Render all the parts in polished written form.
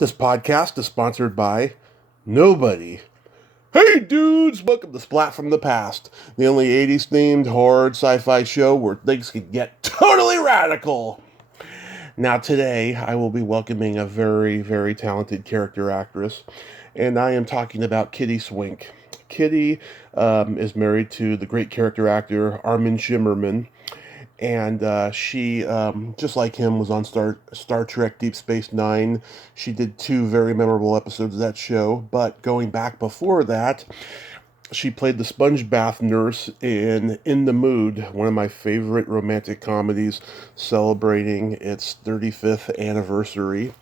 This podcast is sponsored by nobody. Hey dudes, welcome to Splat from the Past, the only 80s themed horror sci-fi show where things can get totally radical. Now today, I will be welcoming a very, very talented character actress, and I am talking about Kitty Swink. Kitty is married to the great character actor Armin Shimmerman, and she, just like him, was on Star Trek Deep Space Nine. She did two very memorable episodes of that show, but going back before that, she played the sponge bath nurse in the Mood, one of my favorite romantic comedies celebrating its 35th anniversary.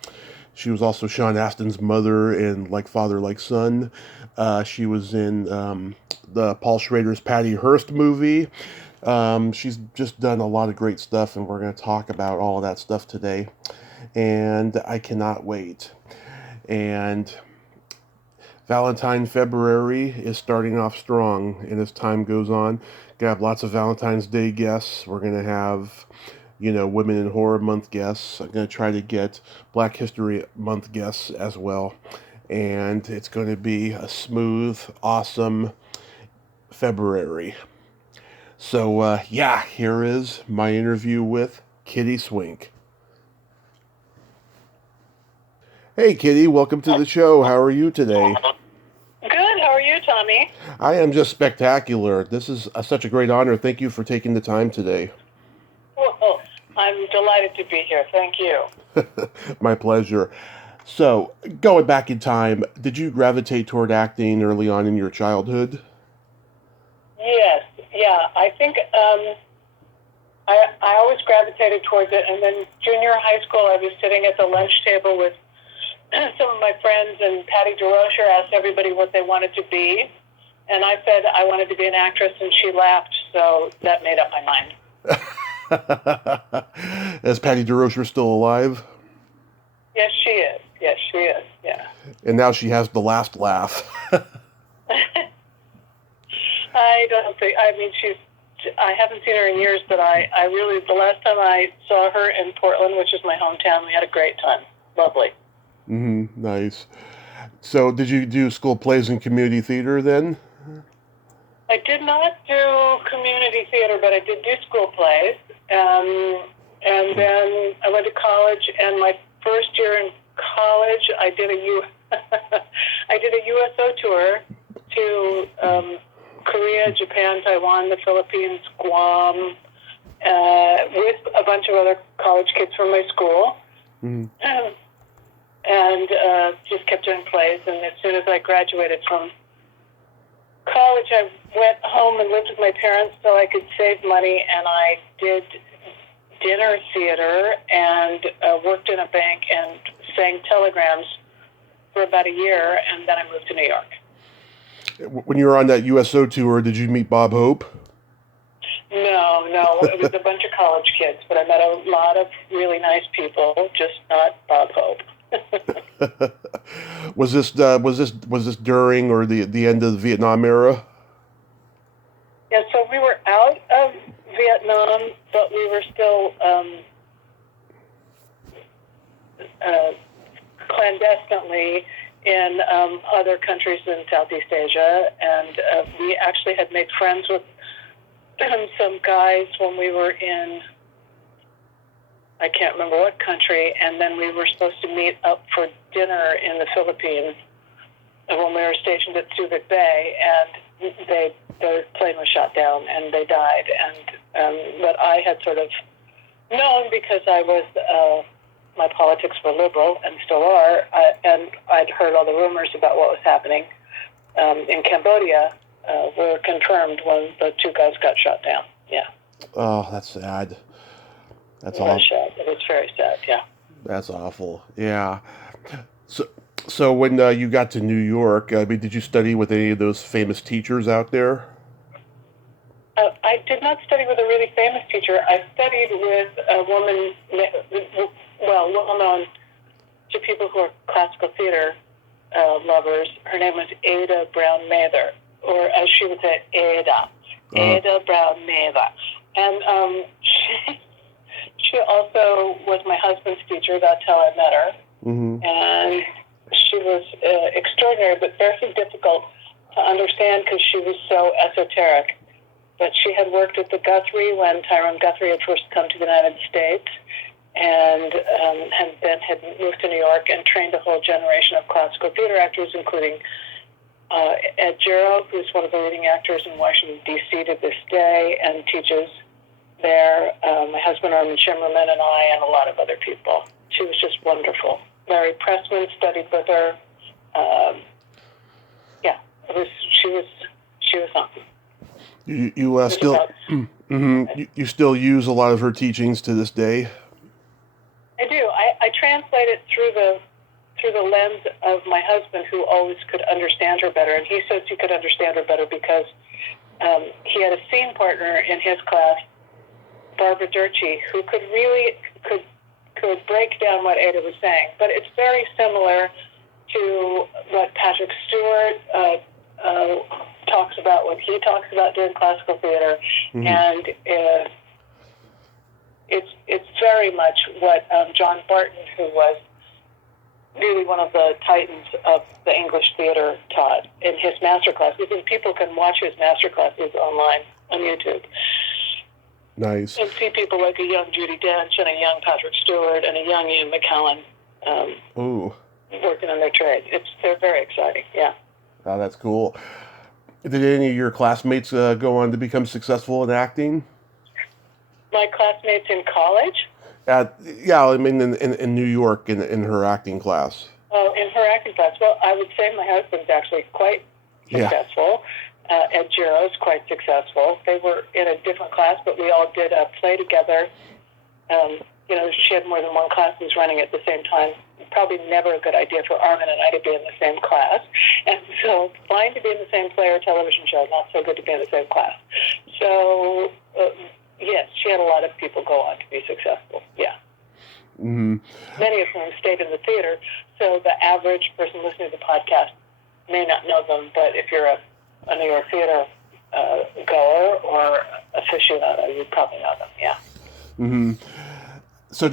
She was also Sean Astin's mother in Like Father, Like Son. She was in the Paul Schrader's Patty Hearst movie. She's just done a lot of great stuff, and we're going to talk about all of that stuff today. And I cannot wait. And Valentine February is starting off strong, and as time goes on, gonna have lots of Valentine's Day guests. We're gonna have, Women in Horror Month guests. I'm gonna try to get Black History Month guests as well, and it's going to be a smooth, awesome February. So here is my interview with Kitty Swink. Hey, Kitty, welcome to the show. How are you today? Good. How are you, Tommy? I am just spectacular. This is such a great honor. Thank you for taking the time today. Well, I'm delighted to be here. Thank you. My pleasure. So, going back in time, did you gravitate toward acting early on in your childhood? Yes. Yeah. I think I always gravitated towards it. And then junior high school, I was sitting at the lunch table with some of my friends, and Patty Deroser asked everybody what they wanted to be. And I said I wanted to be an actress, and she laughed. So that made up my mind. Is Patty Deroser still alive? Yes, she is. Yes, she is. Yeah. And now she has the last laugh. I don't think. I mean, I haven't seen her in years, but I really, the last time I saw her in Portland, which is my hometown, we had a great time. Lovely. Nice. So, did you do school plays and community theater then? I did not do community theater, but I did do school plays. And then I went to college, and my first year in college, I did a USO tour to Korea, Japan, Taiwan, the Philippines, Guam, with a bunch of other college kids from my school. Mm-hmm. And just kept doing plays. And as soon as I graduated from college, I went home and lived with my parents so I could save money, and I did dinner theater and worked in a bank and sang telegrams for about a year, and then I moved to New York. When you were on that USO tour, did you meet Bob Hope? No, it was a bunch of college kids, but I met a lot of really nice people, just not Bob Hope. Was this during or the end of the Vietnam era? Yeah, so we were out of Vietnam, but we were still clandestinely in other countries in Southeast Asia, and we actually had made friends with some guys when we were in, I can't remember what country, and then we were supposed to meet up for dinner in the Philippines when we were stationed at Subic Bay, and their plane was shot down and they died. And but I had sort of known, because I was my politics were liberal and still are, and I'd heard all the rumors about what was happening in Cambodia were confirmed when the two guys got shot down. Yeah. Oh, that's sad. That's awful. It was very sad, yeah. That's awful, yeah. So when you got to New York, did you study with any of those famous teachers out there? I did not study with a really famous teacher. I studied with a woman, well known to people who are classical theater lovers. Her name was Ada Brown Mather, or as she would say, Ada Brown Mather. And she also was my husband's teacher. That's how I met her. Mm-hmm. And was extraordinary, but very difficult to understand because she was so esoteric. But she had worked with the Guthrie when Tyrone Guthrie had first come to the United States, and had moved to New York and trained a whole generation of classical theater actors, including Ed Gero, who's one of the leading actors in Washington, D.C. to this day, and teaches there. My husband, Armin Shimmerman, and I, and a lot of other people. She was just wonderful. Larry Pressman studied with her. She was something. You still you still use a lot of her teachings to this day? I do. I translate it through the lens of my husband, who always could understand her better, and he says he could understand her better because he had a scene partner in his class, Barbara Durkee, who could break down what Ada was saying. But it's very similar to what Patrick Stewart talks about when he talks about doing classical theater, and it's very much what John Barton, who was really one of the titans of the English theater, taught in his master classes, and people can watch his master classes online on YouTube. Nice. And see people like a young Judi Dench and a young Patrick Stewart and a young Ian McKellen working on their trade. They're very exciting, yeah. Oh, that's cool. Did any of your classmates go on to become successful in acting? My classmates in college? Yeah, I mean in New York in her acting class. Oh, in her acting class. Well, I would say my husband's actually quite successful. Ed Gero's quite successful. They were in a different class, but we all did a play together. She had more than one class who was running at the same time. Probably never a good idea for Armin and I to be in the same class. And so fine to be in the same play or television show, not so good to be in the same class. So, yes, she had a lot of people go on to be successful, yeah. Mm-hmm. Many of whom stayed in the theater, so the average person listening to the podcast may not know them, but if you're a New York theater goer or aficionado, you probably know them, yeah. Mm-hmm. So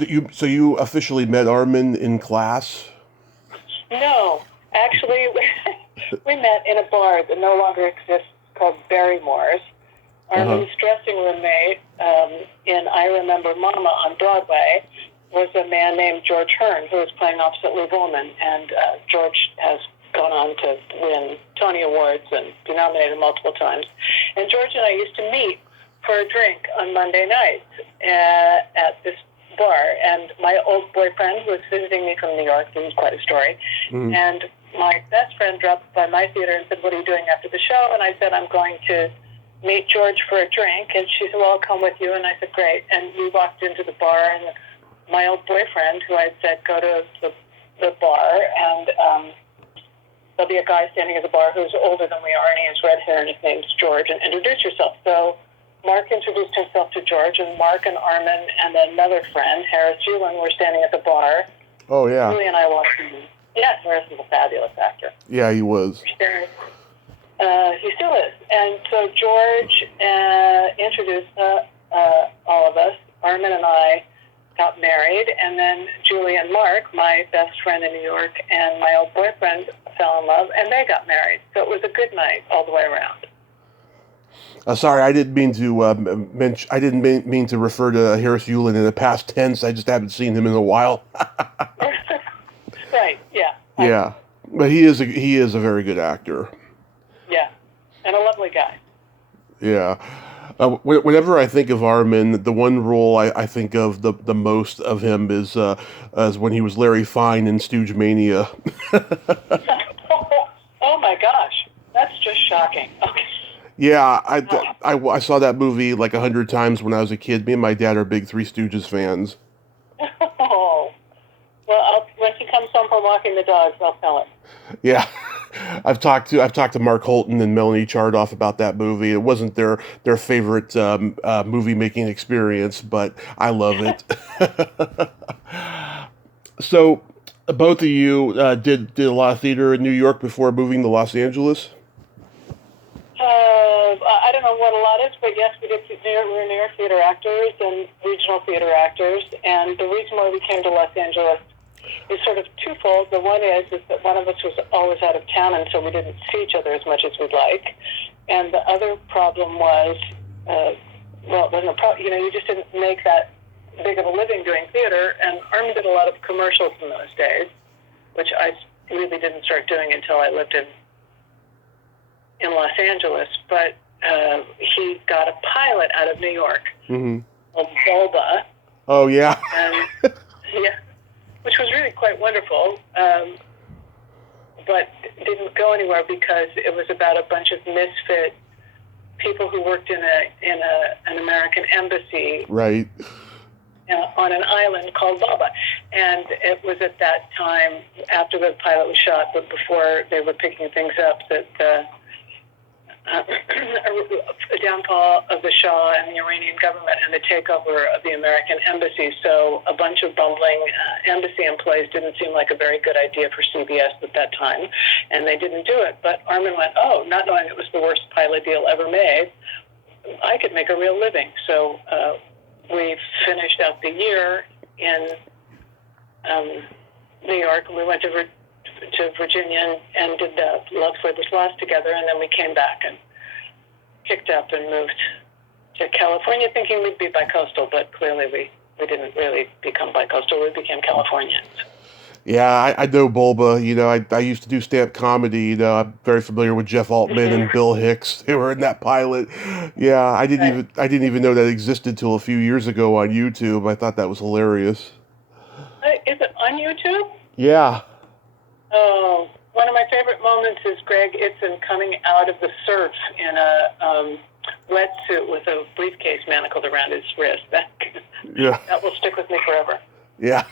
you officially met Armin in class? No, actually, we met in a bar that no longer exists called Barrymore's. Armin's dressing room mate in I Remember Mama on Broadway was a man named George Hearn, who was playing opposite Lee Woolman, and George has gone on to win Tony Awards and be nominated multiple times. And George and I used to meet for a drink on Monday nights at this bar, and my old boyfriend was visiting me from New York. This is quite a story. And my best friend dropped by my theater and said, "What are you doing after the show?" And I said, "I'm going to meet George for a drink." And she said, "Well, I'll come with you." And I said, "Great." And we walked into the bar, and my old boyfriend, who I said, "Go to the bar, and there'll be a guy standing at the bar who's older than we are, and he has red hair, and his name's George, and introduce yourself." So Mark introduced himself to George, and Mark and Armin and another friend, Harris Yulin, were standing at the bar. Oh, yeah. Julie and I walked in. Yeah, Harris was a fabulous actor. Yeah, he was. He still is. And so George introduced all of us. Armin and I got married, and then Julie and Mark, my best friend in New York, and my old boyfriend fell in love, and they got married. So it was a good night all the way around. Sorry, I didn't mean to mention. I didn't mean to refer to Harris Yulin in the past tense. I just haven't seen him in a while. Right. Yeah. Yeah, but he is a very good actor. Yeah, and a lovely guy. Yeah. Whenever I think of Armin, the one role I think of the most of him is when he was Larry Fine in Stooge Mania. Oh my gosh, that's just shocking. Okay. Yeah, I saw that movie like 100 times when I was a kid. Me and my dad are big Three Stooges fans. Oh, well, when he comes home from walking the dogs, I'll tell him. Yeah, I've talked to Mark Holton and Melanie Chardoff about that movie. It wasn't their favorite movie making experience, but I love it. So, both of you did a lot of theater in New York before moving to Los Angeles. I don't know what a lot is, but yes, we were New York theater actors and regional theater actors. And the reason why we came to Los Angeles is sort of twofold. The one is that one of us was always out of town, and so we didn't see each other as much as we'd like. And the other problem was, well, it wasn't a problem. You just didn't make that big of a living doing theater. And Armin did a lot of commercials in those days, which I really didn't start doing until I lived in Los Angeles. But he got a pilot out of New York called Bulba. Oh, yeah. And, yeah, which was really quite wonderful, but didn't go anywhere because it was about a bunch of misfit people who worked in an American embassy, Right, on an island called Baba. And it was at that time, after the pilot was shot, but before they were picking things up, that a downfall of the Shah and the Iranian government and the takeover of the American embassy. So a bunch of bumbling embassy employees didn't seem like a very good idea for CBS at that time, and they didn't do it. But Armin went, not knowing it was the worst pilot deal ever made, I could make a real living. So we finished out the year in New York, and we went to Virginia and did the Love Labors Lost together, and then we came back and picked up and moved to California thinking we'd be bicoastal, but clearly we didn't really become bicoastal. We became Californians. Yeah, I know Bulba. I used to do stand-up comedy. I'm very familiar with Jeff Altman and Bill Hicks. They were in that pilot. Yeah, I didn't even know that existed till a few years ago on YouTube. I thought that was hilarious. Is it on YouTube? Yeah. Oh, one of my favorite moments is Greg Itzen coming out of the surf in a wetsuit with a briefcase manacled around his wrist. That will stick with me forever. Yeah,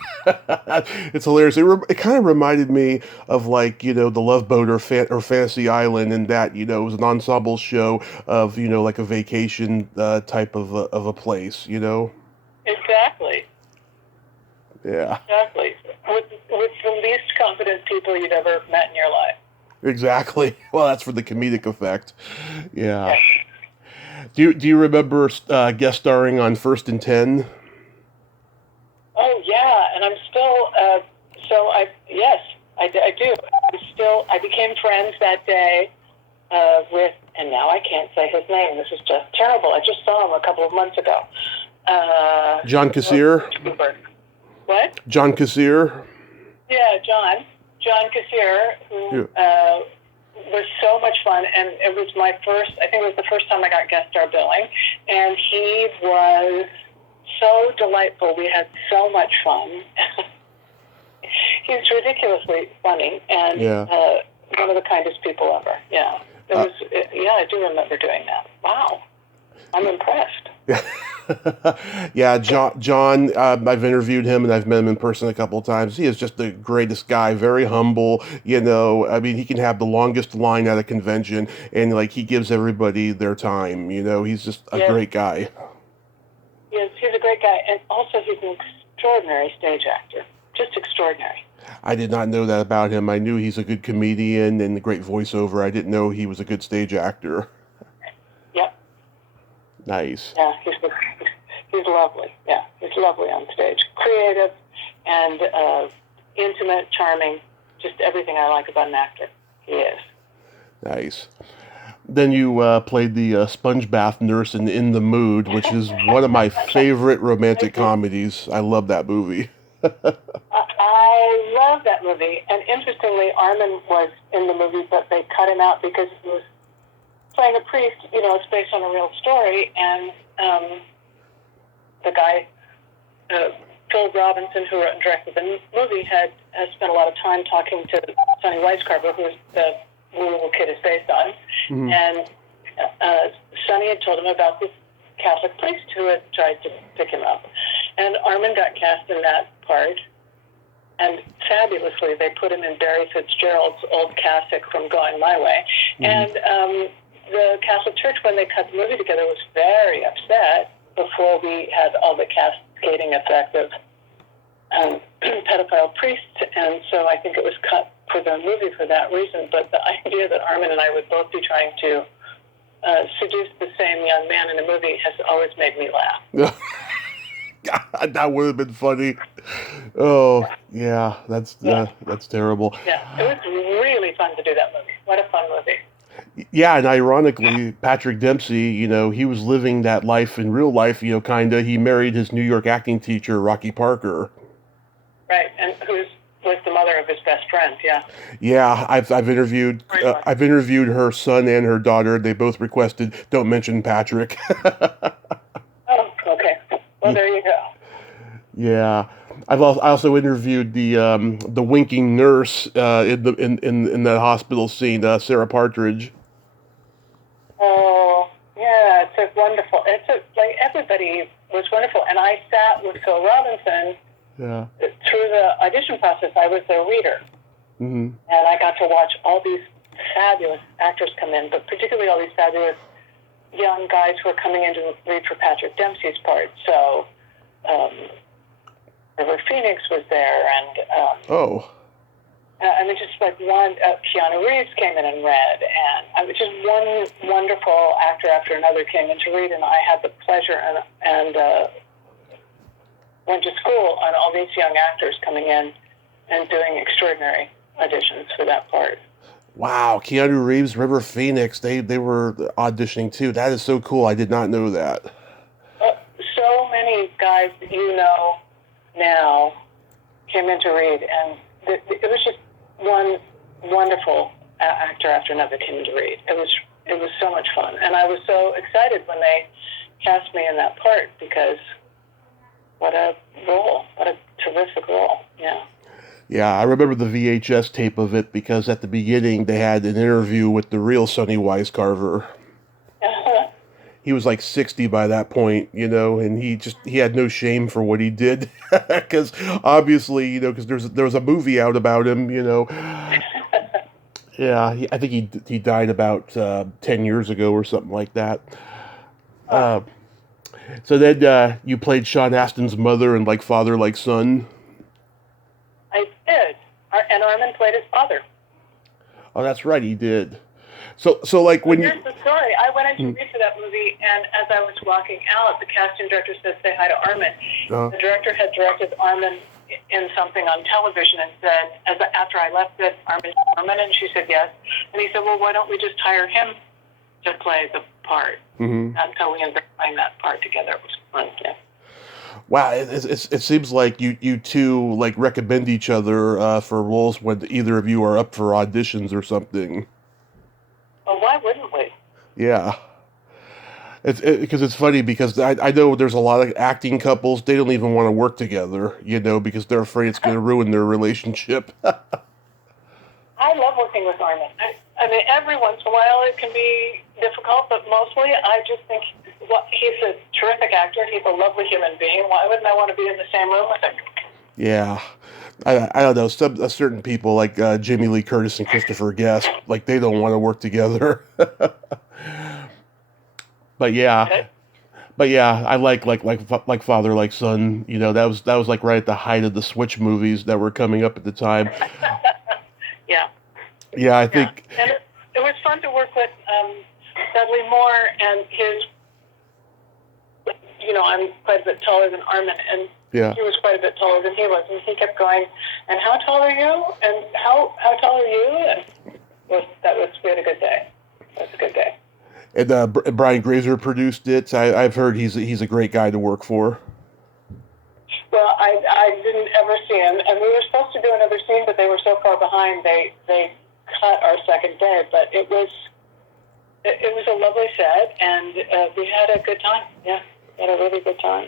it's hilarious. It kind of reminded me of the Love Boat or Fantasy Island, and that it was an ensemble show of like a vacation type of a place. Exactly. Yeah. Exactly. With the least competent people you've ever met in your life. Exactly. Well, that's for the comedic effect. Yeah. Do you remember guest starring on First and 10? Oh yeah, and I'm still. I do. I became friends that day with, and now I can't say his name. This is just terrible. I just saw him a couple of months ago. John Kassir. What? John Kassir. Yeah, John Kassir, who was so much fun, and it was I think it was the first time I got guest star billing, and he was so delightful. We had so much fun. He's ridiculously funny, and one of the kindest people ever. Yeah, I do remember doing that. Wow, I'm impressed. Yeah, John. I've interviewed him and I've met him in person a couple of times. He is just the greatest guy. Very humble. I mean, he can have the longest line at a convention, and he gives everybody their time. He's just a great guy. Yes, he's a great guy, and also he's an extraordinary stage actor. Just extraordinary. I did not know that about him. I knew he's a good comedian and a great voiceover. I didn't know he was a good stage actor. Yep. Nice. Yeah, he's lovely. Yeah, he's lovely on stage. Creative and intimate, charming, just everything I like about an actor. He is. Nice. Then you played the sponge bath nurse in The Mood, which is one of my favorite romantic comedies. I love that movie. I love that movie. And interestingly, Armin was in the movie, but they cut him out because he was playing a priest. It's based on a real story. And the guy, Phil Robinson, who wrote and directed the movie, has spent a lot of time talking to Sonny Weiscarver, who the little kid is based on. Mm-hmm. And Sonny had told him about this Catholic priest who had tried to pick him up. And Armin got cast in that part. And fabulously, they put him in Barry Fitzgerald's old cassock from Going My Way. Mm-hmm. And the Catholic Church, when they cut the movie together, was very upset before we had all the cascading effect of pedophile priests. And so I think it was cut for the movie for that reason. But the idea that Armin and I would both be trying to seduce the same young man in a movie has always made me laugh. God, that would have been funny. Oh, yeah, Yeah. that's terrible. Yeah. It was really fun to do that movie. What a fun movie. Yeah, and ironically, Patrick Dempsey, he was living that life in real life, kinda. He married his New York acting teacher, Rocky Parker. Right. And was the mother of his best friend. Yeah. Yeah, I've interviewed her son and her daughter. They both requested don't mention Patrick. Oh, okay. Well, there you go. Yeah, I also interviewed the winking nurse in the hospital scene, Sarah Partridge. Oh, yeah. Like everybody was wonderful. And I sat with Phil Robinson Yeah. through the audition process. I was their reader. Hmm. And I got to watch all these fabulous actors come in, but particularly all these fabulous young guys who are coming in to read for Patrick Dempsey's part. So, River Phoenix was there, and Oh. I mean, just like Keanu Reeves came in and read, and I was just one wonderful actor after another came in to read, and I had the pleasure and went to school on all these young actors coming in and doing extraordinary auditions for that part. Wow, Keanu Reeves, River Phoenix, they were auditioning too. That is so cool. I did not know that. So many guys that you know now came in to read, and it was just one wonderful actor after another came in to read. It was so much fun, and I was so excited when they cast me in that part because what a role, what a terrific role. Yeah. Yeah, I remember the VHS tape of it because at the beginning they had an interview with the real Sonny Weiscarver. He was like 60 by that point, and he had no shame for what he did because obviously, because there was a movie out about him. Yeah, I think he died about 10 years ago or something like that. Uh, so then you played Sean Astin's mother and like father like son. I did, and Armin played his father. Oh, that's right, he did. So like when here's the story. I went in to read for that movie, and as I was walking out, the casting director said, "Say hi to Armin." The director had directed Armin in something on television and said, after I left, said, "Armin," and she said yes. And he said, "Well, why don't we just hire him to play the part?" Mm-hmm. That's how we ended up playing that part together. It was fun. Yeah. Wow, it seems like you two like recommend each other for roles when either of you are up for auditions or something. Well, why wouldn't we? Yeah. Because it's funny because I know there's a lot of acting couples, they don't even want to work together, because they're afraid it's going to ruin their relationship. I love working with Armin. I mean, every once in a while it can be difficult, but mostly I just think he's a terrific actor. He's a lovely human being. Why wouldn't I want to be in the same room with him? Yeah. I don't know, certain people like Jamie Lee Curtis and Christopher Guest, like they don't want to work together. But yeah. Okay. But yeah, I like father like son. That was like right at the height of the Switch movies that were coming up at the time. Yeah. Yeah, I think. And it was fun to work with Dudley Moore and his. I'm quite a bit taller than Armin, and yeah. He was quite a bit taller than he was, and he kept going. And how tall are you? And how tall are you? And we had a good day. It was a good day. And Brian Grazer produced it. I've heard he's a great guy to work for. Well, I didn't ever see him, and we were supposed to do another scene, but they were so far behind, they cut our second day. But it was a lovely set, and we had a good time. Yeah, we had a really good time.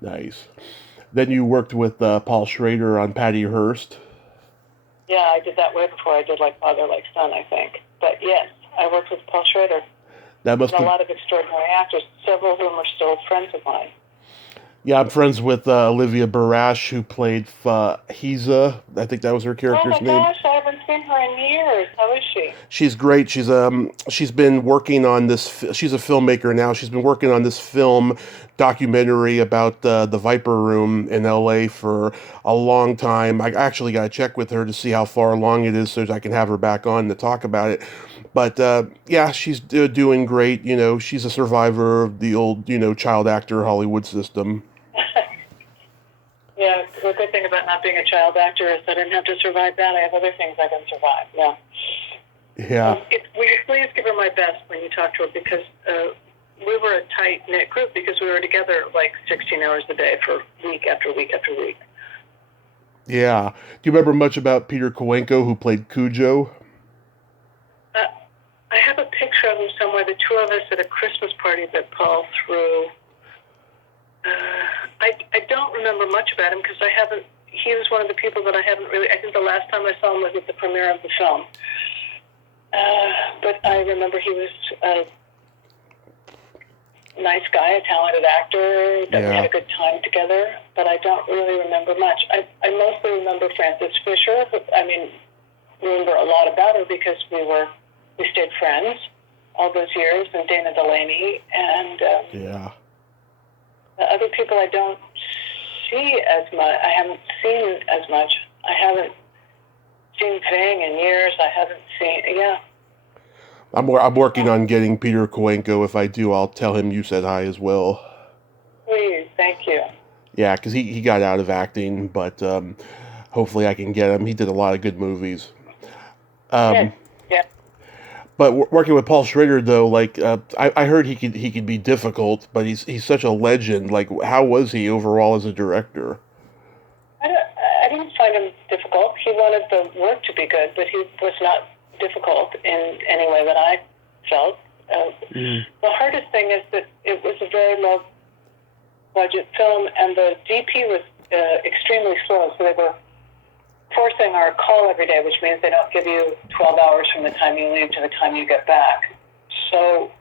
Nice. Then you worked with Paul Schrader on Patty Hearst. Yeah, I did that way before I did Like Father, Like Son, I think. But yes, I worked with Paul Schrader. That must and a lot of extraordinary actors, several of whom are still friends of mine. Yeah, I'm friends with Olivia Barash, who played Hiza. I think that was her character's name. Oh my gosh, I haven't seen her in years. How is she? She's great. She's been working on this. She's a filmmaker now. She's been working on this film documentary about the Viper Room in L.A. for a long time. I actually got to check with her to see how far along it is so that I can have her back on to talk about it. But yeah, she's doing great. She's a survivor of the old, child actor Hollywood system. The good thing about not being a child actor is I didn't have to survive that. I have other things I can survive. Yeah. Yeah. Please give her my best when you talk to her, because we were a tight-knit group because we were together like 16 hours a day for week after week after week. Yeah. Do you remember much about Peter Kowenko, who played Cujo? I have a picture of him somewhere, the two of us at a Christmas party that Paul threw. I don't remember much about him because he was one of the people that I haven't really, I think the last time I saw him was at the premiere of the film. But I remember he was a nice guy, a talented actor, that we had a good time together, but I don't really remember much. I mostly remember Frances Fisher. Remember a lot about her because we stayed friends all those years, and Dana Delaney, and the other people I don't see as much. I haven't seen as much. I haven't seen Ping in years. I haven't seen, I'm working on getting Peter Kowenko. If I do, I'll tell him you said hi as well. Please, thank you. Yeah, because he got out of acting, but hopefully I can get him. He did a lot of good movies. Yeah. But working with Paul Schrader, though, I heard he could be difficult, but he's such a legend. Like, how was he overall as a director? I didn't find him difficult. He wanted the work to be good, but he was not difficult in any way that I felt. The hardest thing is that it was a very low budget film, and the DP was extremely slow, so they were forcing our call every day, which means they don't give you 12 hours from the time you leave to the time you get back. So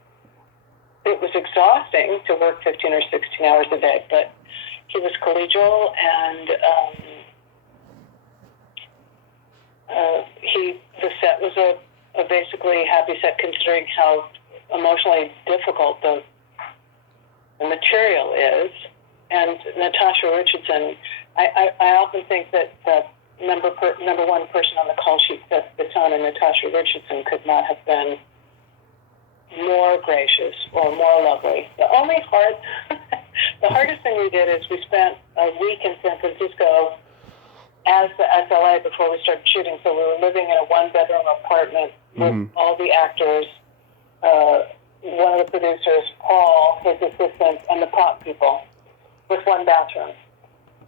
it was exhausting to work 15 or 16 hours a day, but he was collegial, and the set was a basically happy set, considering how emotionally difficult the material is. And Natasha Richardson, I often think that the number one person on the call sheet sets the tone, and Natasha Richardson could not have been more gracious or more lovely. The hardest thing we did is we spent a week in San Francisco as the SLA before we started shooting. So we were living in a one-bedroom apartment with all the actors, one of the producers, Paul, his assistant, and the prop people, with one bathroom.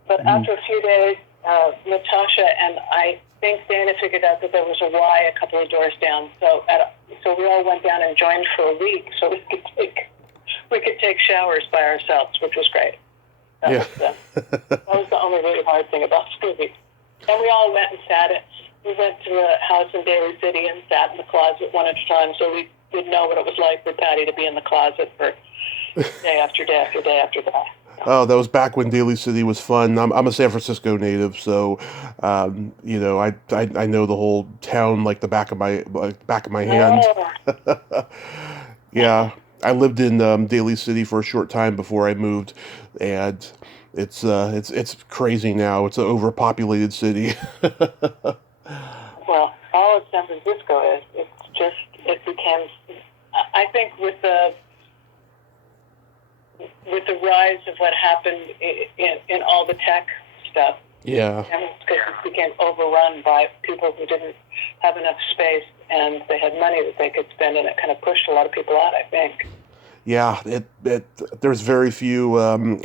But after a few days, Natasha and I think Dana figured out that there was a Y a couple of doors down. So we all went down and joined for a week so we could take showers by ourselves, which was great. That was the only really hard thing about the movie. And we all went and we went to a house in Daly City and sat in the closet one at a time, so we would know what it was like for Patty to be in the closet for day after day after day after day. Oh, that was back when Daly City was fun. I'm a San Francisco native, so I know the whole town like the back of my hand. Yeah, I lived in Daly City for a short time before I moved, and it's crazy now. It's an overpopulated city. Well, all of San Francisco is. It became. I think with the rise of what happened in all the tech stuff, Yeah. San Francisco became overrun by people who didn't have enough space, and they had money that they could spend, and it kind of pushed a lot of people out, I think. Yeah, there's very few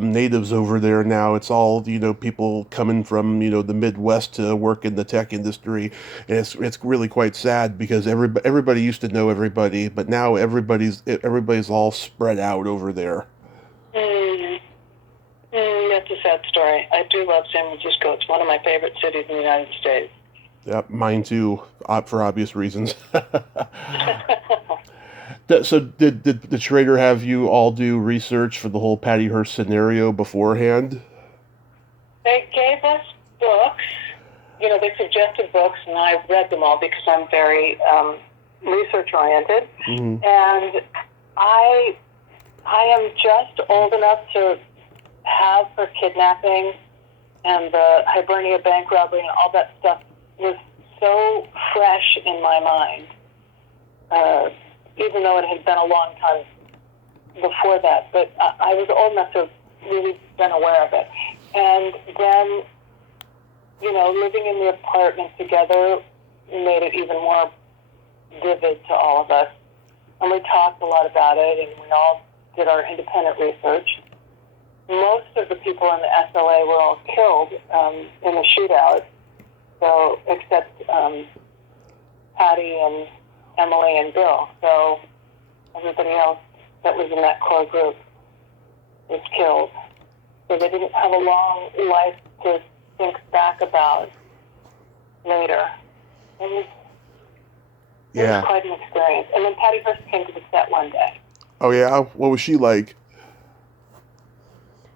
natives over there now. It's all, people coming from, the Midwest to work in the tech industry. And it's really quite sad because everybody used to know everybody, but now everybody's all spread out over there. That's a sad story. I do love San Francisco. It's one of my favorite cities in the United States. Yep, mine too, for obvious reasons. So did Schrader have you all do research for the whole Patty Hearst scenario beforehand? They gave us books. They suggested books, and I read them all because I'm very research-oriented. Mm-hmm. And I am just old enough to have her kidnapping and the Hibernia bank robbery and all that stuff was so fresh in my mind. Even though it had been a long time before that. But I was old enough to have really been aware of it. And then, living in the apartment together made it even more vivid to all of us. And we talked a lot about it, and we all did our independent research. Most of the people in the SLA were all killed in the shootout, so except Patty and Emily and Bill. So everybody else that was in that core group was killed. So they didn't have a long life to think back about later. It was quite an experience. And then Patty Hurst came to the set one day. Oh, yeah? What was she like?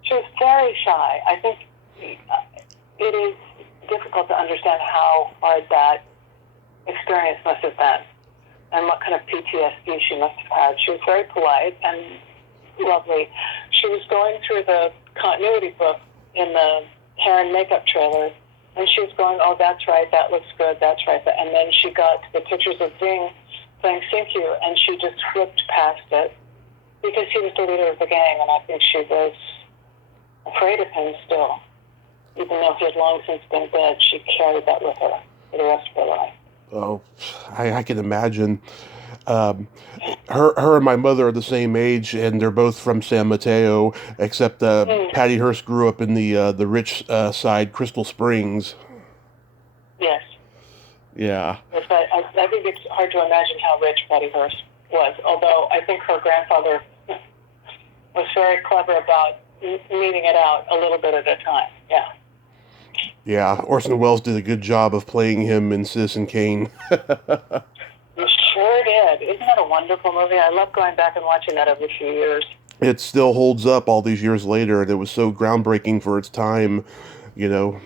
She was very shy. I think it is difficult to understand how hard that experience must have been and what kind of PTSD she must have had. She was very polite and lovely. She was going through the continuity book in the hair and makeup trailer, and she was going, oh, that's right, that looks good, that's right. And then she got to the pictures of Zing playing Sink You, and she just flipped past it because he was the leader of the gang, and I think she was afraid of him still. Even though he had long since been dead, she carried that with her for the rest of her life. Oh, I can imagine. Her and my mother are the same age, and they're both from San Mateo, except Patty Hearst grew up in the rich side, Crystal Springs. Yes. Yeah. I think it's hard to imagine how rich Patty Hearst was, although I think her grandfather was very clever about meeting it out a little bit at a time. Yeah. Yeah, Orson Welles did a good job of playing him in Citizen Kane. You sure did. Isn't that a wonderful movie? I love going back and watching that every few years. It still holds up all these years later, and it was so groundbreaking for its time, You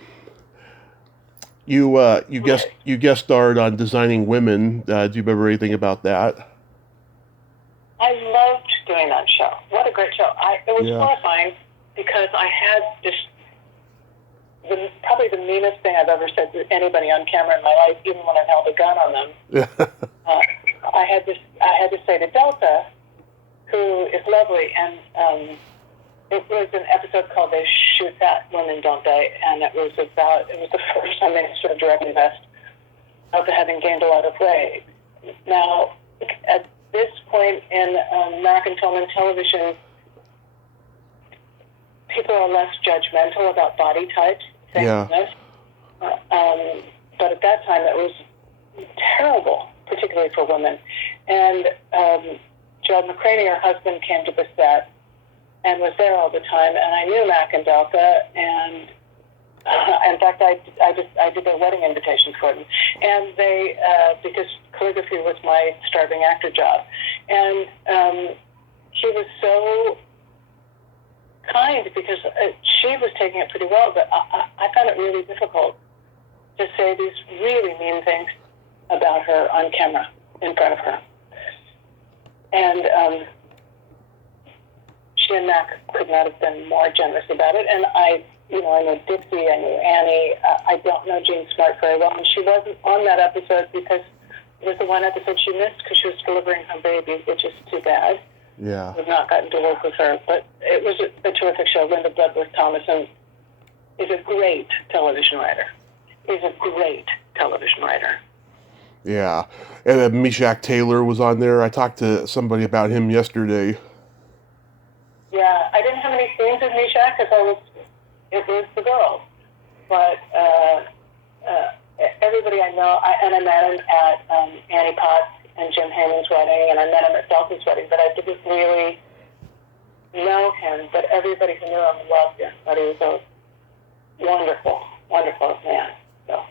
guest starred on Designing Women. Do you remember anything about that? I loved doing that show. What a great show! It was horrifying because I had this. Probably the meanest thing I've ever said to anybody on camera in my life, even when I've held a gun on them. I had to say to Delta, who is lovely, and it was an episode called "They Shoot Fat Women, Don't They?" And it was the first time they sort of directly asked after having gained a lot of weight. Now, at this point in American film and television, people are less judgmental about body types. Yeah. But at that time, it was terrible, particularly for women. And Joe McCraney, her husband, came to the set and was there all the time. And I knew Mac and Delta, and in fact, I did their wedding invitations for them. And they, because calligraphy was my starving actor job, and he was so kind because she was taking it pretty well, but I found it really difficult to say these really mean things about her on camera in front of her. And she and Mac could not have been more generous about it. And I know Dixie, I knew Annie. I don't know Jean Smart very well, and she wasn't on that episode because it was the one episode she missed because she was delivering her baby, which is too bad. Yeah. We've not gotten to work with her, but it was a terrific show. Linda Bloodworth Thomason is a great television writer. Yeah. And Meshack Taylor was on there. I talked to somebody about him yesterday. Yeah, I didn't have any scenes with Meshack because it was the girls. But everybody I know, I met him at Annie Potts and Jim Hammond's wedding, and I met him at Delta's wedding, but I didn't really know him. But everybody who knew him loved him. But he was a wonderful, wonderful man. So.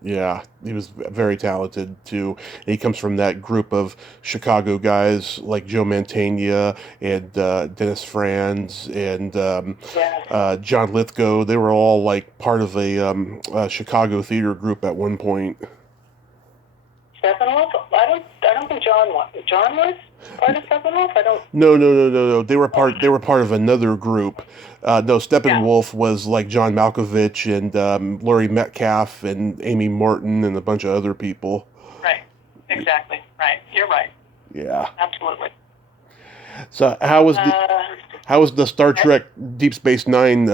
Yeah, he was very talented too. He comes from that group of Chicago guys like Joe Mantegna and Dennis Franz and John Lithgow. They were all like part of a Chicago theater group at one point. Steppenwolf? I don't think John was. John was part of Steppenwolf? I don't. No. They were part of another group. No, Steppenwolf was like John Malkovich and Laurie Metcalf and Amy Martin and a bunch of other people. Right. Exactly. Right. You're right. Yeah. Absolutely. So how How was the Star Trek Deep Space Nine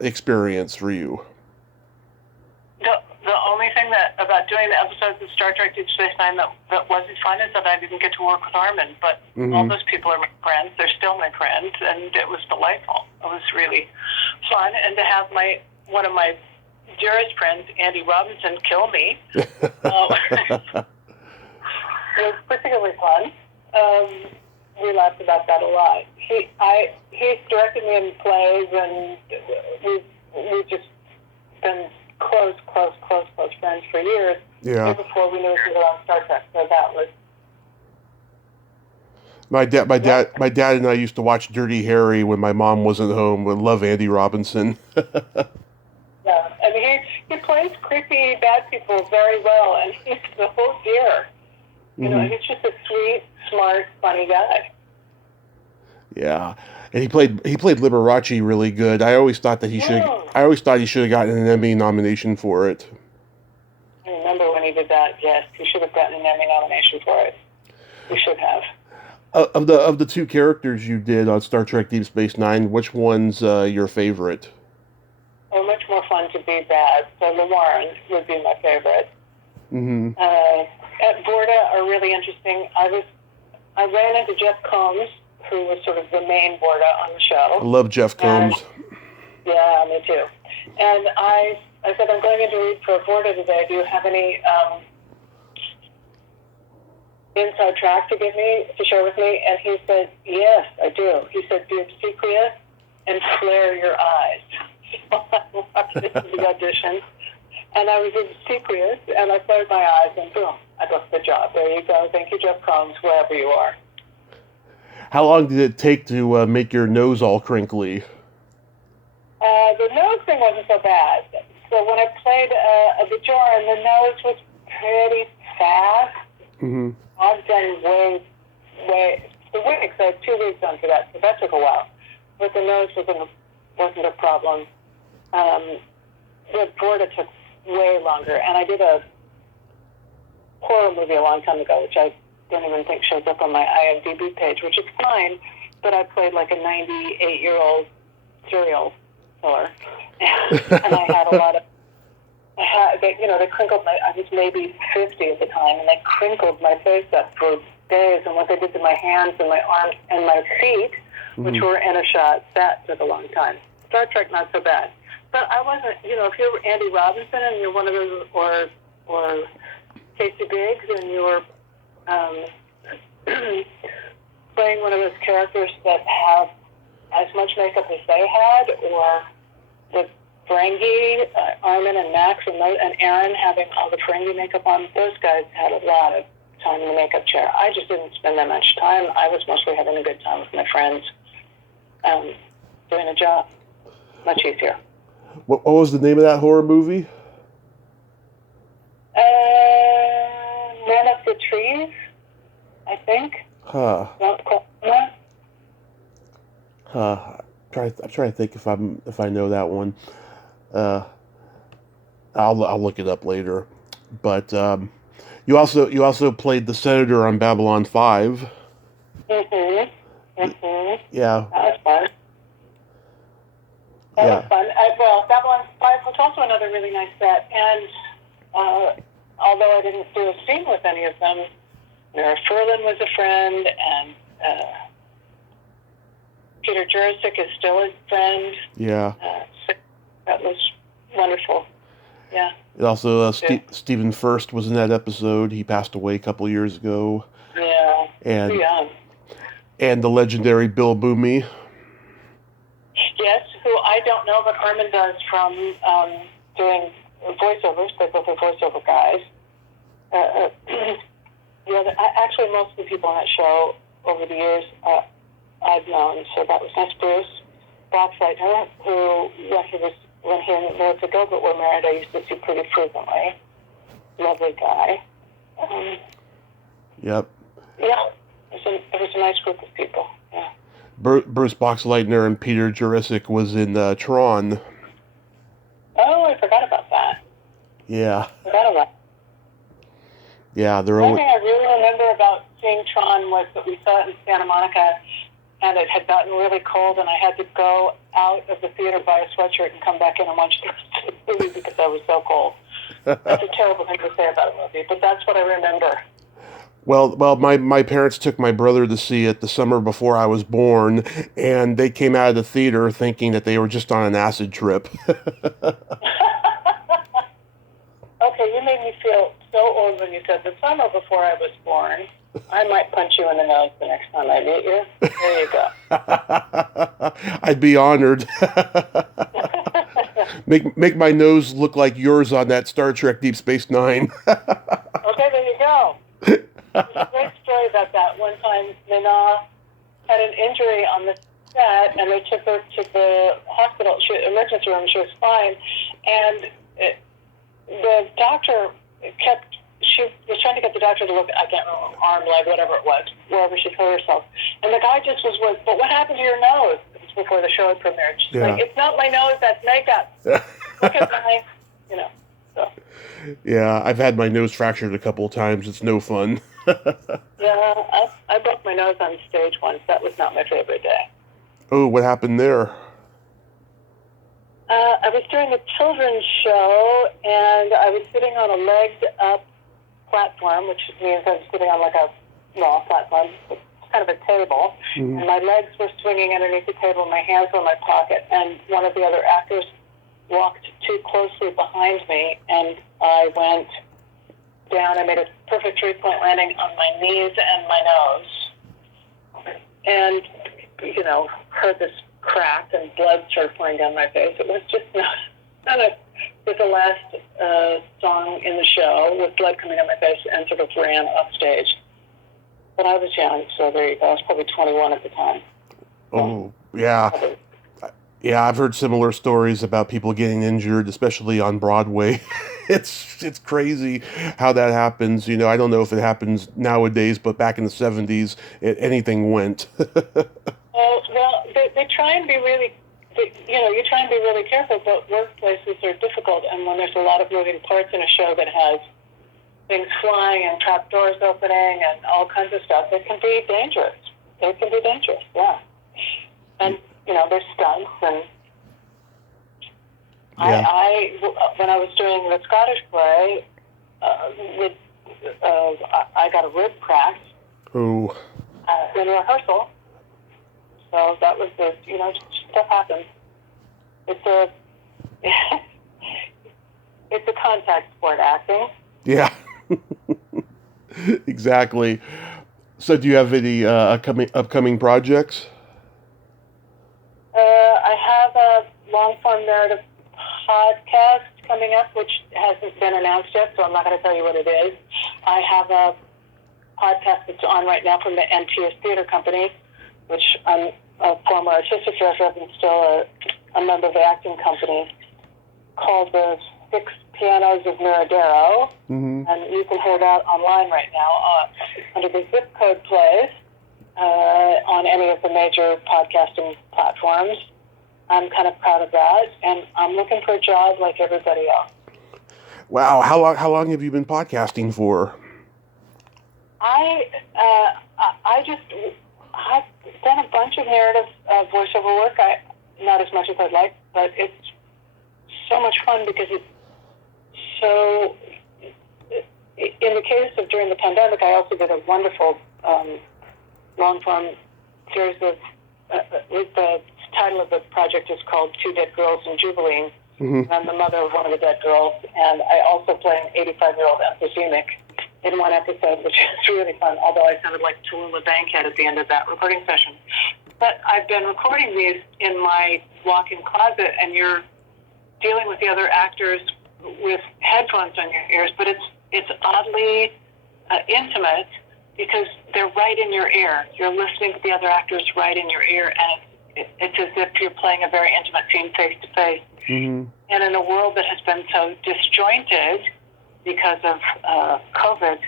experience for you? The only thing about doing the episodes of Star Trek Deep Space Nine that wasn't fun is that I didn't get to work with Armin. But all those people are my friends. They're still my friends, and it was delightful. It was really fun, and to have one of my dearest friends, Andy Robinson, kill me was particularly fun. We laughed about that a lot. He's directed me in plays, and we've just been close friends for years. Yeah. Before we knew each other on Star Trek, so that was. My dad and I used to watch Dirty Harry when my mom wasn't home. We love Andy Robinson. Yeah, I mean he plays creepy bad people very well, and he's the whole dear. You know, he's just a sweet, smart, funny guy. Yeah, and he played Liberace really good. I always thought he should have gotten an Emmy nomination for it. I remember when he did that. Yes, he should have gotten an Emmy nomination for it. He should have. Of the two characters you did on Star Trek Deep Space Nine, which one's your favorite? Oh, much more fun to be bad. So Lauren would be my favorite. Mm-hmm. At Borda are really interesting. I ran into Jeff Combs, who was sort of the main Borda on the show. I love Jeff Combs. Yeah, me too. And I said, I'm going into read for Borda today. Do you have any inside track to share with me? And he said, yes, I do. He said, be obsequious and flare your eyes. So I walked into the audition, and I was obsequious, and I flared my eyes, and boom, I booked the job. There you go. Thank you, Jeff Combs, wherever you are. How long did it take to make your nose all crinkly? The nose thing wasn't so bad. So when I played a Bajoran, the nose was pretty fast. Mm-hmm. I've done way, the wigs, I had 2 weeks on for that, so that took a while. But the nose wasn't a problem. The Borda took way longer, and I did a horror movie a long time ago, which I don't even think shows up on my IMDb page, which is fine, but I played like a 98-year-old serial killer, and I had a lot of, they crinkled I was maybe 50 at the time, and they crinkled my face up for days, and what they did to my hands and my arms and my feet, which were in a shot, that took a long time. Star Trek, not so bad. But I wasn't, if you're Andy Robinson and you're one of those, or Casey Biggs, and you were playing one of those characters that have as much makeup as they had, or the Ferengi, Armin and Max and Aaron having all the Ferengi makeup on, those guys had a lot of time in the makeup chair. I just didn't spend that much time. I was mostly having a good time with my friends, doing a job. Much easier. What was the name of that horror movie? Man of the Trees, I think. Huh. I'm trying to think if I know that one. I'll look it up later. But you also played the Senator on Babylon 5. Yeah. Yeah. That was fun. That was fun. Babylon 5 was also another really nice set, and although I didn't do a scene with any of them, Mara Furlan was a friend, and Peter Jurasik is still a friend. Yeah. So that was wonderful. Yeah. Also, Stephen Hurst was in that episode. He passed away a couple years ago. Yeah. And the legendary Bill Boomey. Yes, who I don't know, but Armin does from doing voiceovers. They both are voiceover guys. Actually, most of the people on that show over the years I've known. So that was nice. Bruce Boxleitner, who when he and Melissa Gilbert were married, I used to see pretty frequently. Lovely guy. Yep. Yeah, it was a nice group of people. Yeah. Bruce Boxleitner and Peter Jurasik was in Tron. Oh, I forgot about that. Yeah. Forgot about. Yeah, One thing I really remember about seeing Tron was that we saw it in Santa Monica, and it had gotten really cold, and I had to go out of the theater, buy a sweatshirt, and come back in and watch the movie because I was so cold. That's a terrible thing to say about a movie, but that's what I remember. Well, my parents took my brother to see it the summer before I was born, and they came out of the theater thinking that they were just on an acid trip. Okay, you made me feel so old when you said the summer before I was born. I might punch you in the nose the next time I meet you. There you go. I'd be honored. Make my nose look like yours on that Star Trek Deep Space Nine. Okay, there you go. There's a great story about that. One time, Nina had an injury on the set, and they took her to the hospital, emergency room. She was fine, and the doctor she was trying to get the doctor to look, I can't remember, arm, leg, whatever it was, wherever she hurt herself. And the guy just was like, but what happened to your nose? It was before the show had premiered. She's like, it's not my nose, that's makeup. Look at my, so. Yeah, I've had my nose fractured a couple of times. It's no fun. Yeah, I broke my nose on stage once. That was not my favorite day. Oh, what happened there? I was doing a children's show, and I was sitting on a legged-up platform, which means I was sitting on like a platform. It's kind of a table, and my legs were swinging underneath the table, and my hands were in my pocket, and one of the other actors walked too closely behind me, and I went down. I made a perfect three-point landing on my knees and my nose, and, heard this crack and blood started pouring down my face. It was just not with the last song in the show with blood coming down my face, and sort of ran off stage. But I was young, so there you go. I was probably 21 at the time. Oh, yeah. Yeah, I've heard similar stories about people getting injured, especially on Broadway. It's crazy how that happens. I don't know if it happens nowadays, but back in the 70s, anything went. Well, they try and be really, you try and be really careful, but workplaces are difficult, and when there's a lot of moving parts in a show that has things flying and trap doors opening and all kinds of stuff, it can be dangerous. Yeah. And, there's stunts, and yeah. I when I was doing the Scottish play, I got a rib cracked in rehearsal. So that was stuff happens. It's a contact sport, acting. Yeah. Exactly. So do you have any upcoming projects? I have a long-form narrative podcast coming up, which hasn't been announced yet, so I'm not going to tell you what it is. I have a podcast that's on right now from the NTS Theater Company, which I'm a former artistic director of and still a member of the acting company, called The Six Pianos of Miradero. Mm-hmm. And you can hear that online right now under the Zip Code Plays on any of the major podcasting platforms. I'm kind of proud of that, and I'm looking for a job like everybody else. Wow, how long have you been podcasting for? I've done a bunch of narrative voiceover work. Not as much as I'd like, but it's so much fun because it's so. In the case of during the pandemic, I also did a wonderful long-form series of. The title of the project is called Two Dead Girls in Jubilee. Mm-hmm. I'm the mother of one of the dead girls, and I also play an 85-year-old emphysemic in one episode, which is really fun, although I sounded like Tallulah Bankhead at the end of that recording session. But I've been recording these in my walk-in closet, and you're dealing with the other actors with headphones on your ears, but it's oddly intimate because they're right in your ear. You're listening to the other actors right in your ear, and it's as if you're playing a very intimate scene face-to-face. Mm-hmm. And in a world that has been so disjointed because of COVID,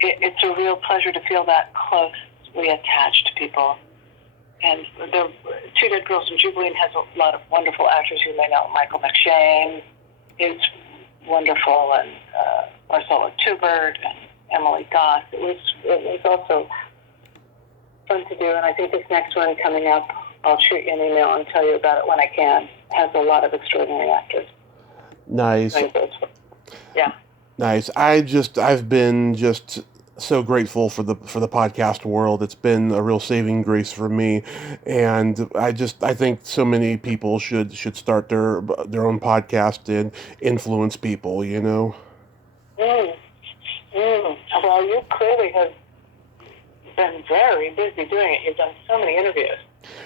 it's a real pleasure to feel that closely attached to people. And the Two Dead Girls in Jubilee has a lot of wonderful actors you may know. Michael McShane is wonderful, and Marcella Tubert and Emily Goss. It was also fun to do, and I think this next one coming up, I'll shoot you an email and tell you about it when I can. It has a lot of extraordinary actors. Nice. Yeah. Nice. I've been just so grateful for the podcast world. It's been a real saving grace for me, and I think so many people should start their own podcast and influence people. You know. Well, you clearly have been very busy doing it. You've done so many interviews.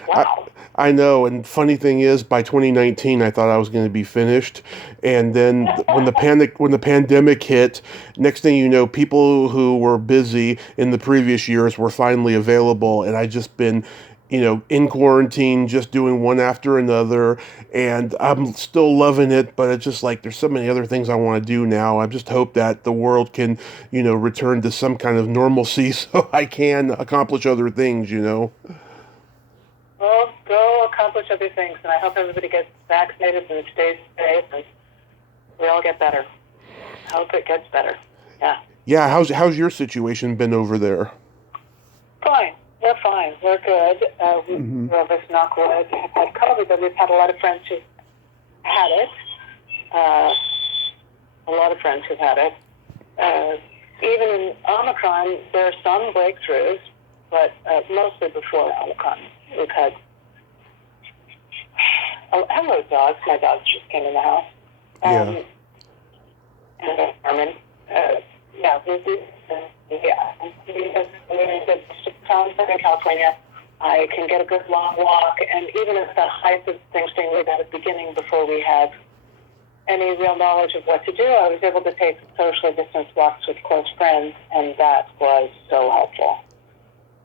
Wow. I know, and funny thing is, by 2019, I thought I was going to be finished, and then when the pandemic hit, next thing you know, people who were busy in the previous years were finally available, and I just been, in quarantine, just doing one after another, and I'm still loving it, but it's just like there's so many other things I want to do now. I just hope that the world can, return to some kind of normalcy so I can accomplish other things. Well, go accomplish other things, and I hope everybody gets vaccinated and stays safe, and we all get better. I hope it gets better. Yeah. Yeah. How's your situation been over there? Fine. We're fine. We're good. We're of us knock wood have had COVID, but we've had a lot of friends who've had it. A lot of friends who've had it. Even in Omicron, there are some breakthroughs, but mostly before Omicron, we've had. Oh, hello, dogs. My dogs just came in the house. Yeah. And Armin. Yeah, in California, I can get a good long walk, and even at the height of things being laid out at the beginning, before we had any real knowledge of what to do, I was able to take socially distanced walks with close friends, and that was so helpful.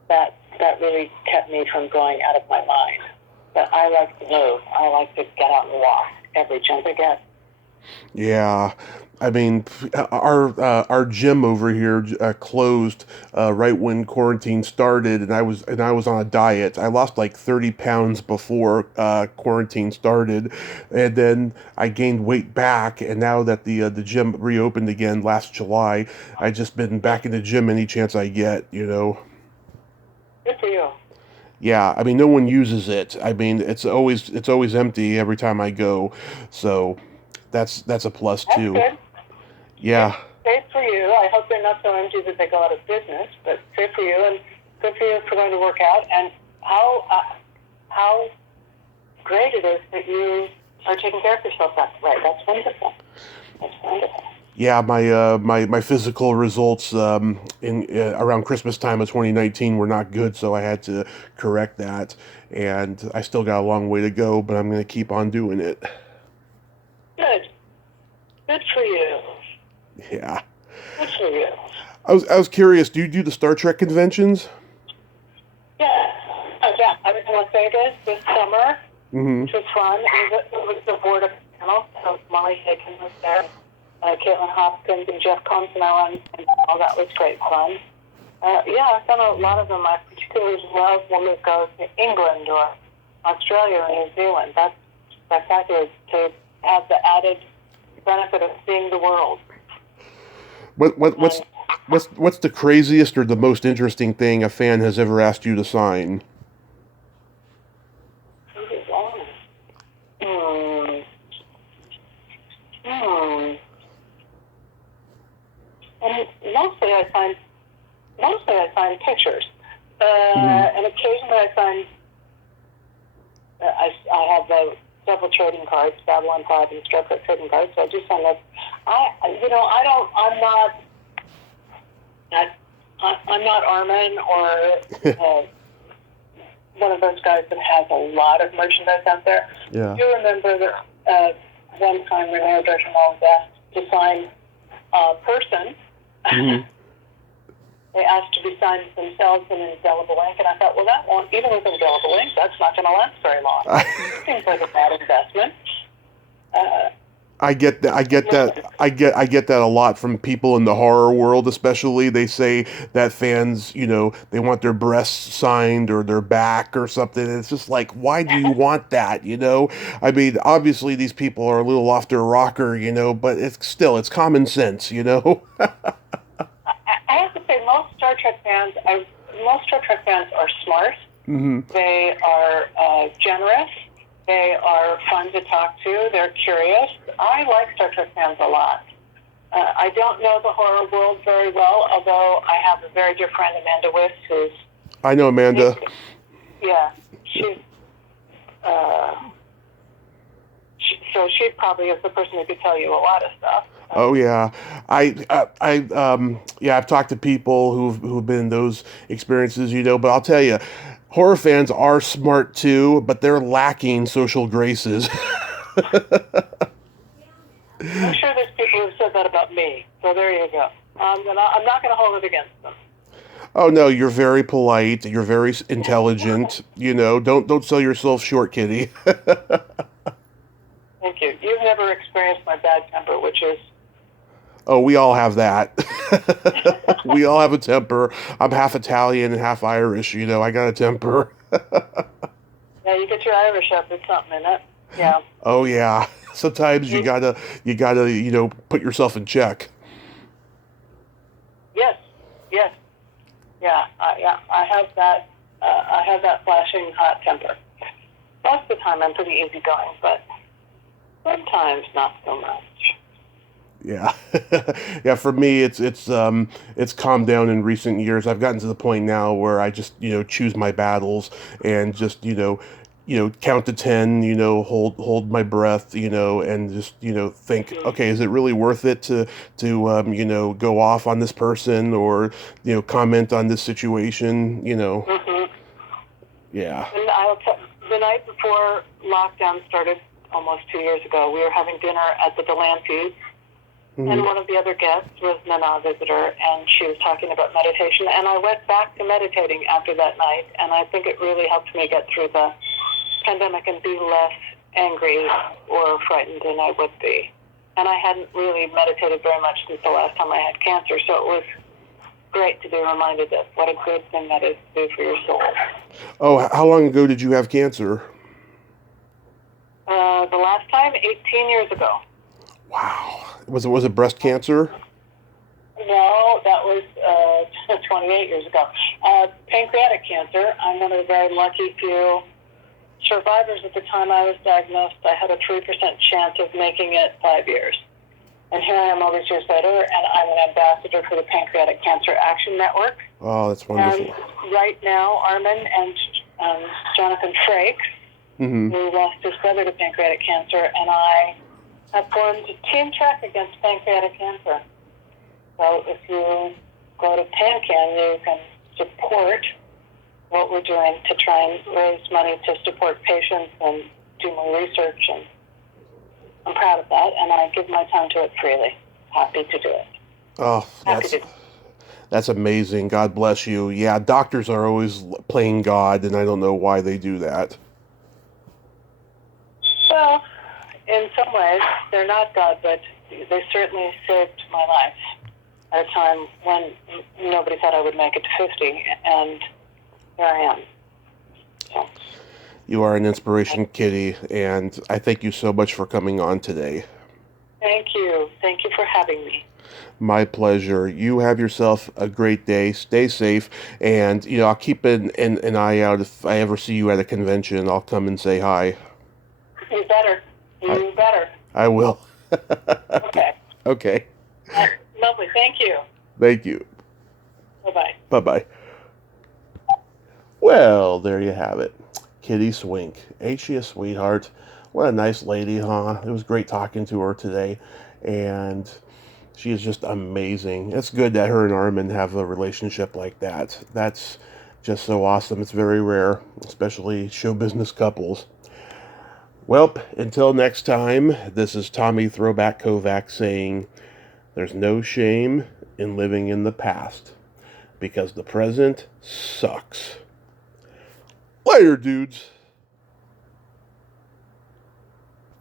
That really kept me from going out of my mind. But I like to move. I like to get out and walk every chance I get. Yeah, I mean, our gym over here closed right when quarantine started, and I was on a diet. I lost like 30 pounds before quarantine started, and then I gained weight back. And now that the gym reopened again last July, I just been back in the gym any chance I get. Good for you. Yeah, I mean, no one uses it. I mean, it's always empty every time I go, so that's a plus too. That's good. Yeah. Safe for you. I hope they're not so empty that they go out of business, but safe for you, and good for you for going to work out. And how great it is that you are taking care of yourself that way. That's wonderful. That's wonderful. Yeah, my physical results in around Christmas time of 2019 were not good, so I had to correct that, and I still got a long way to go, but I'm going to keep on doing it. Good for you. Yeah. Good for you. I was curious. Do you do the Star Trek conventions? Yeah. Yeah. I was in Las Vegas this summer, which was fun. It was the board of panel, so Molly Higgins was there. Caitlin Hopkins and Jeff Combs and I went, and all that was great fun. I've done a lot of them. I particularly love when we go to England or Australia or New Zealand. That's spectacular to have the added benefit of seeing the world. What's the craziest or the most interesting thing a fan has ever asked you to sign? And mostly I sign pictures, and occasionally I sign. I have several trading cards, Babylon 5 and Star Trek trading cards. So I do sign those. I'm not Armin or one of those guys that has a lot of merchandise out there. Yeah. You remember that one time Renee Bertrand was asked to sign a person. Mm-hmm. They asked to be signed themselves in indelible ink, and I thought, well, that won't, even with indelible ink, that's not going to last very long. Seems like a bad investment. I get that. I get that a lot from people in the horror world, especially. They say that fans, they want their breasts signed or their back or something. And it's just like, why do you want that? I mean, obviously these people are a little off their rocker, but it's common sense, I have to say, most Star Trek fans most Star Trek fans are smart. Mm-hmm. They are generous. They are fun to talk to. They're curious. I like Star Trek fans a lot. I don't know the horror world very well, although I have a very dear friend, Amanda Wiss, who's... I know Amanda. Yeah, so she probably is the person who could tell you a lot of stuff. Oh yeah, I've talked to people who've been in those experiences, but I'll tell you, horror fans are smart too, but they're lacking social graces. I'm sure there's people who've said that about me, so there you go. I'm not going to hold it against them. Oh no, you're very polite. You're very intelligent. Don't sell yourself short, Kitty. Thank you. You've never experienced my bad temper, which is... Oh, we all have that. We all have a temper. I'm half Italian and half Irish. I got a temper. Yeah, you get your Irish up. There's something in it. Yeah. Oh yeah. Sometimes you gotta put yourself in check. Yes. Yeah. I have that. I have that flashing hot temper. Most of the time, I'm pretty easygoing, but sometimes not so much. Yeah. Yeah, for me it's calmed down in recent years. I've gotten to the point now where I just, choose my battles and just, count to 10, hold my breath, and just, think, okay, is it really worth it to go off on this person or, comment on this situation, Mm-hmm. Yeah. And the night before lockdown started almost 2 years ago, we were having dinner at the Delancey's. Mm-hmm. And one of the other guests was Nana visitor, and she was talking about meditation. And I went back to meditating after that night, and I think it really helped me get through the pandemic and be less angry or frightened than I would be. And I hadn't really meditated very much since the last time I had cancer, so it was great to be reminded of what a good thing that is to do for your soul. Oh, how long ago did you have cancer? The last time, 18 years ago. Wow. Was it breast cancer? No, that was 28 years ago. Pancreatic cancer. I'm one of the very lucky few survivors. At the time I was diagnosed, I had a 3% chance of making it 5 years. And here I am all these years later, and I'm an ambassador for the Pancreatic Cancer Action Network. Oh, that's wonderful. And right now, Armin and Jonathan Frakes, mm-hmm. who lost his brother to pancreatic cancer, and I have formed Team Trek against pancreatic cancer. So if you go to PanCan, you can support what we're doing to try and raise money to support patients and do more research. And I'm proud of that, and I give my time to it freely. Happy to do it. Oh, that's amazing. God bless you. Yeah, doctors are always playing God, and I don't know why they do that. Well, in some ways, they're not God, but they certainly saved my life at a time when nobody thought I would make it to 50, and here I am. So. You are an inspiration, Kitty, and I thank you so much for coming on today. Thank you. Thank you for having me. My pleasure. You have yourself a great day. Stay safe, and I'll keep an eye out. If I ever see you at a convention, I'll come and say hi. You better. You better. I will. Okay. Okay. Lovely. Thank you. Thank you. Bye-bye. Bye-bye. Well, there you have it. Kitty Swink. Ain't she a sweetheart? What a nice lady, huh? It was great talking to her today, and she is just amazing. It's good that her and Armin have a relationship like that. That's just so awesome. It's very rare, especially show business couples. Well, until next time, this is Tommy Throwback Kovac saying, there's no shame in living in the past, because the present sucks. Later, dudes.